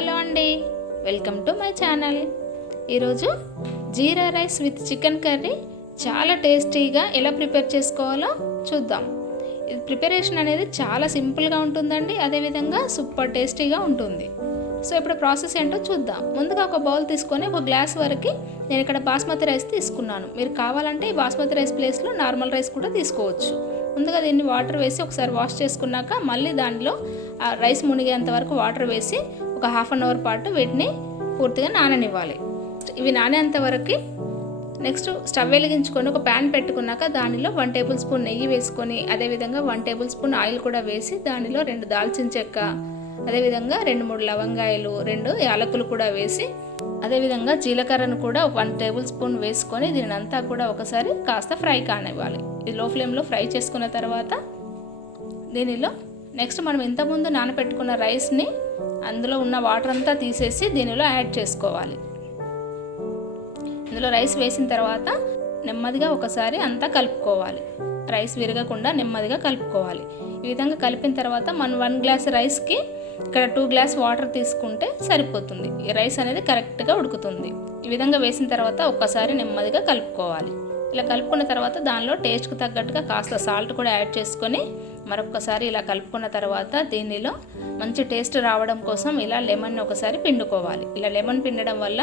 Hello అండి, welcome to my channel. ఈరోజు జీరా rice with chicken curry చాలా టేస్టీగా ఎలా ప్రిపేర్ చేసుకోవాలో చూద్దాం. ఇది ప్రిపరేషన్ అనేది చాలా సింపుల్గా ఉంటుందండి, అదేవిధంగా సూపర్ టేస్టీగా ఉంటుంది. సో ఇప్పుడు ప్రాసెస్ ఏంటో చూద్దాం. ముందుగా ఒక బౌల్ తీసుకొని ఒక గ్లాస్ వరకు నేను ఇక్కడ బాస్మతి రైస్ తీసుకున్నాను. మీరు కావాలంటే ఈ బాస్మతి రైస్ ప్లేస్లో నార్మల్ రైస్ కూడా తీసుకోవచ్చు. ముందుగా దీన్ని వాటర్ వేసి ఒకసారి వాష్ చేసుకున్నాక మళ్ళీ దానిలో రైస్ మునిగేంత వరకు వాటర్ వేసి ఒక హాఫ్ అన్ అవర్ పాటు వీటిని పూర్తిగా నాననివ్వాలి. ఇవి నానేంత వరకు నెక్స్ట్ స్టవ్ వెలిగించుకొని ఒక ప్యాన్ పెట్టుకున్నాక దానిలో 1 టేబుల్ స్పూన్ నెయ్యి వేసుకొని, అదేవిధంగా 1 టేబుల్ స్పూన్ ఆయిల్ కూడా వేసి దానిలో 2 దాల్చిన చెక్క, అదేవిధంగా 2-3 లవంగాయలు, 2 యాలకులు కూడా వేసి, అదేవిధంగా జీలకర్రను కూడా 1 టేబుల్ స్పూన్ వేసుకొని దీని అంతా కూడా ఒకసారి కాస్త ఫ్రై కానివ్వాలి. ఇది లో ఫ్లేమ్లో ఫ్రై చేసుకున్న తర్వాత దీనిలో నెక్స్ట్ మనం ఇంతకుముందు నానబెట్టుకున్న రైస్ని అందులో ఉన్న వాటర్ అంతా తీసేసి దీనిలో యాడ్ చేసుకోవాలి. ఇందులో రైస్ వేసిన తర్వాత నెమ్మదిగా ఒకసారి అంతా కలుపుకోవాలి. రైస్ విరగకుండా నెమ్మదిగా కలుపుకోవాలి. ఈ విధంగా కలిపిన తర్వాత మనం 1 గ్లాస్ రైస్కి ఇక్కడ 2 గ్లాస్ వాటర్ తీసుకుంటే సరిపోతుంది. ఈ రైస్ అనేది కరెక్ట్గా ఉడుకుతుంది. ఈ విధంగా వేసిన తర్వాత ఒక్కసారి నెమ్మదిగా కలుపుకోవాలి. ఇలా కలుపుకున్న తర్వాత దానిలో టేస్ట్కి తగ్గట్టుగా కాస్త సాల్ట్ కూడా యాడ్ చేసుకొని మరొకసారి ఇలా కలుపుకున్న తర్వాత దీనిలో మంచి టేస్ట్ రావడం కోసం ఇలా లెమన్ ఒకసారి పిండుకోవాలి. ఇలా లెమన్ పిండడం వల్ల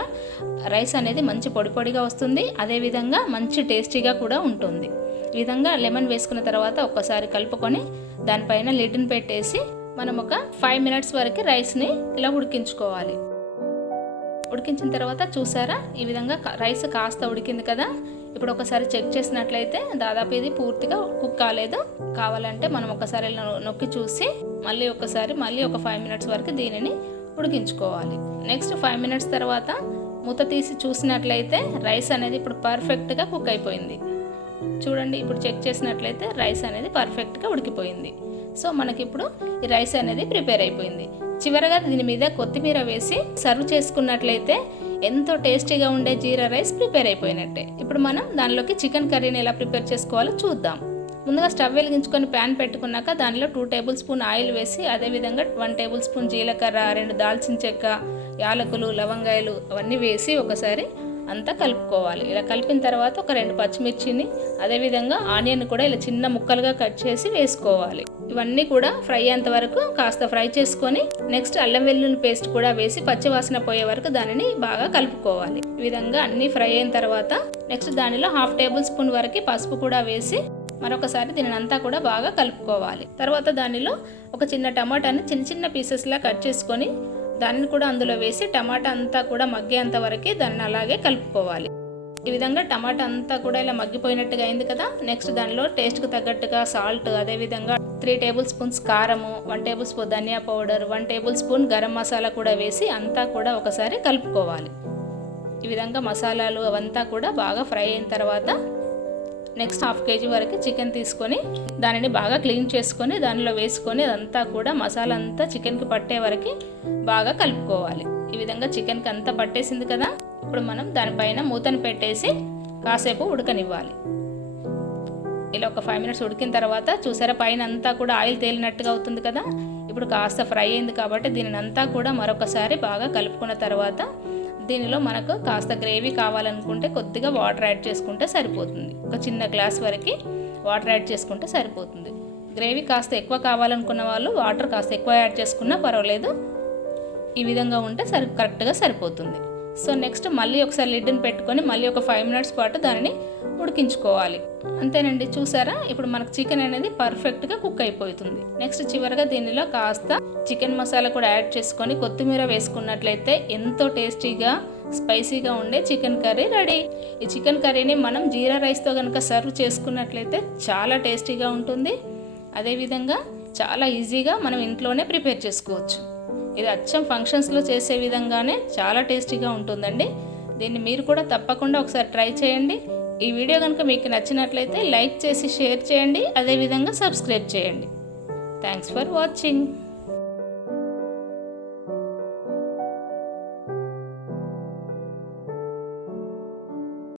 రైస్ అనేది మంచి పొడి పొడిగా వస్తుంది, అదేవిధంగా మంచి టేస్టీగా కూడా ఉంటుంది. ఈ విధంగా లెమన్ వేసుకున్న తర్వాత ఒక్కసారి కలుపుకొని దానిపైన లిడ్ని పెట్టేసి మనం ఒక 5 మినిట్స్ వరకు రైస్ని ఇలా ఉడికించుకోవాలి. ఉడికించిన తర్వాత చూసారా, ఈ విధంగా రైస్ కాస్త ఉడికింది కదా. ఇప్పుడు ఒకసారి చెక్ చేసినట్లయితే దాదాపు ఇది పూర్తిగా కుక్ కాలేదు. కావాలంటే మనం ఒకసారి నొక్కి చూసి మళ్ళీ ఒక 5 మినిట్స్ వరకు దీనిని ఉడికించుకోవాలి. నెక్స్ట్ 5 మినిట్స్ తర్వాత మూత తీసి చూసినట్లయితే రైస్ అనేది ఇప్పుడు పర్ఫెక్ట్గా కుక్ అయిపోయింది. చూడండి, ఇప్పుడు చెక్ చేసినట్లయితే రైస్ అనేది పర్ఫెక్ట్గా ఉడికిపోయింది. సో మనకి ఇప్పుడు ఈ రైస్ అనేది ప్రిపేర్ అయిపోయింది. చివరగా దీని మీద కొత్తిమీర వేసి సర్వ్ చేసుకున్నట్లయితే ఎంతో టేస్టీగా ఉండే జీరా రైస్ ప్రిపేర్ అయిపోయినట్టే. ఇప్పుడు మనం దానిలోకి చికెన్ కర్రీని ఎలా ప్రిపేర్ చేసుకోవాలో చూద్దాం. ముందుగా స్టవ్ వెలిగించుకొని ప్యాన్ పెట్టుకున్నాక దానిలో 2 టేబుల్ స్పూన్ ఆయిల్ వేసి, అదేవిధంగా 1 టేబుల్ స్పూన్ జీలకర్ర, 2 దాల్చిన చెక్క, యాలకులు, లవంగాయలు అవన్నీ వేసి ఒకసారి అంతా కలుపుకోవాలి. ఇలా కలిపిన తర్వాత ఒక 2 పచ్చిమిర్చిని, అదేవిధంగా ఆనియన్ కూడా ఇలా చిన్న ముక్కలుగా కట్ చేసి వేసుకోవాలి. ఇవన్నీ కూడా ఫ్రై అయ్యేంత వరకు కాస్త ఫ్రై చేసుకొని నెక్స్ట్ అల్లం వెల్లుల్లి పేస్ట్ కూడా వేసి పచ్చివాసన పోయే వరకు దానిని బాగా కలుపుకోవాలి. ఈ విధంగా అన్నీ ఫ్రై అయిన తర్వాత నెక్స్ట్ దానిలో 1/2 టేబుల్ స్పూన్ వరకు పసుపు కూడా వేసి మరొకసారి దీనినంతా కూడా బాగా కలుపుకోవాలి. తర్వాత దానిలో ఒక చిన్న టమాటాని చిన్న పీసెస్లా కట్ చేసుకొని దాన్ని కూడా అందులో వేసి టమాటా అంతా కూడా మగ్గేంత వరకు దాన్ని అలాగే కలుపుకోవాలి. ఈ విధంగా టమాటా అంతా కూడా ఇలా మగ్గిపోయినట్టుగా అయింది కదా. నెక్స్ట్ దానిలో టేస్ట్కి తగ్గట్టుగా సాల్ట్, అదేవిధంగా 3 టేబుల్ స్పూన్స్ కారము, 1 టేబుల్ స్పూన్ ధనియా powder, 1 tablespoon garam masala కూడా వేసి అంతా కూడా ఒకసారి కలుపుకోవాలి. ఈ విధంగా మసాలాలు అవంతా కూడా బాగా ఫ్రై అయిన తర్వాత నెక్స్ట్ 1/2 కేజీ వరకు చికెన్ తీసుకొని దానిని బాగా క్లీన్ చేసుకొని దానిలో వేసుకొని అదంతా కూడా మసాలా అంతా చికెన్కి పట్టే వరకు బాగా కలుపుకోవాలి. ఈ విధంగా చికెన్కి అంతా పట్టేసింది కదా. ఇప్పుడు మనం దానిపైన మూతను పెట్టేసి కాసేపు ఉడకనివ్వాలి. ఇలా ఒక 5 మినిట్స్ ఉడికిన తర్వాత చూసారా, పైన అంతా కూడా ఆయిల్ తేలినట్టుగా అవుతుంది కదా. ఇప్పుడు కాస్త ఫ్రై అయింది కాబట్టి దీనిని అంతా కూడా మరొకసారి బాగా కలుపుకున్న తర్వాత దీనిలో మనకు కాస్త గ్రేవీ కావాలనుకుంటే కొద్దిగా వాటర్ యాడ్ చేసుకుంటే సరిపోతుంది. ఒక చిన్న గ్లాస్ వరకు వాటర్ యాడ్ చేసుకుంటే సరిపోతుంది. గ్రేవీ కాస్త ఎక్కువ కావాలనుకున్న వాళ్ళు వాటర్ కాస్త ఎక్కువ యాడ్ చేసుకున్నా పర్వాలేదు. ఈ విధంగా ఉంటే కరెక్ట్గా సరిపోతుంది. సో నెక్స్ట్ మళ్ళీ ఒకసారి లిడ్ని పెట్టుకొని మళ్ళీ ఒక 5 మినిట్స్ పాటు దానిని ఉడికించుకోవాలి. అంతేనండి, చూసారా, ఇప్పుడు మనకు చికెన్ అనేది పర్ఫెక్ట్గా కుక్ అయిపోతుంది. నెక్స్ట్ చివరిగా దీనిలో కాస్త చికెన్ మసాలా కూడా యాడ్ చేసుకొని కొత్తిమీర వేసుకున్నట్లయితే ఎంతో టేస్టీగా స్పైసీగా ఉండే చికెన్ కర్రీ రెడీ. ఈ చికెన్ కర్రీని మనం జీరా రైస్తో కనుక సర్వ్ చేసుకున్నట్లయితే చాలా టేస్టీగా ఉంటుంది. అదేవిధంగా చాలా ఈజీగా మనం ఇంట్లోనే ప్రిపేర్ చేసుకోవచ్చు. ఇది అచ్చం ఫంక్షన్స్లో చేసే విధంగానే చాలా టేస్టీగా ఉంటుందండి. దీన్ని మీరు కూడా తప్పకుండా ఒకసారి ట్రై చేయండి. ఈ వీడియో కనుక మీకు నచ్చినట్లయితే లైక్ చేసి షేర్ చేయండి, అదేవిధంగా సబ్స్క్రైబ్ చేయండి. Thanks for watching.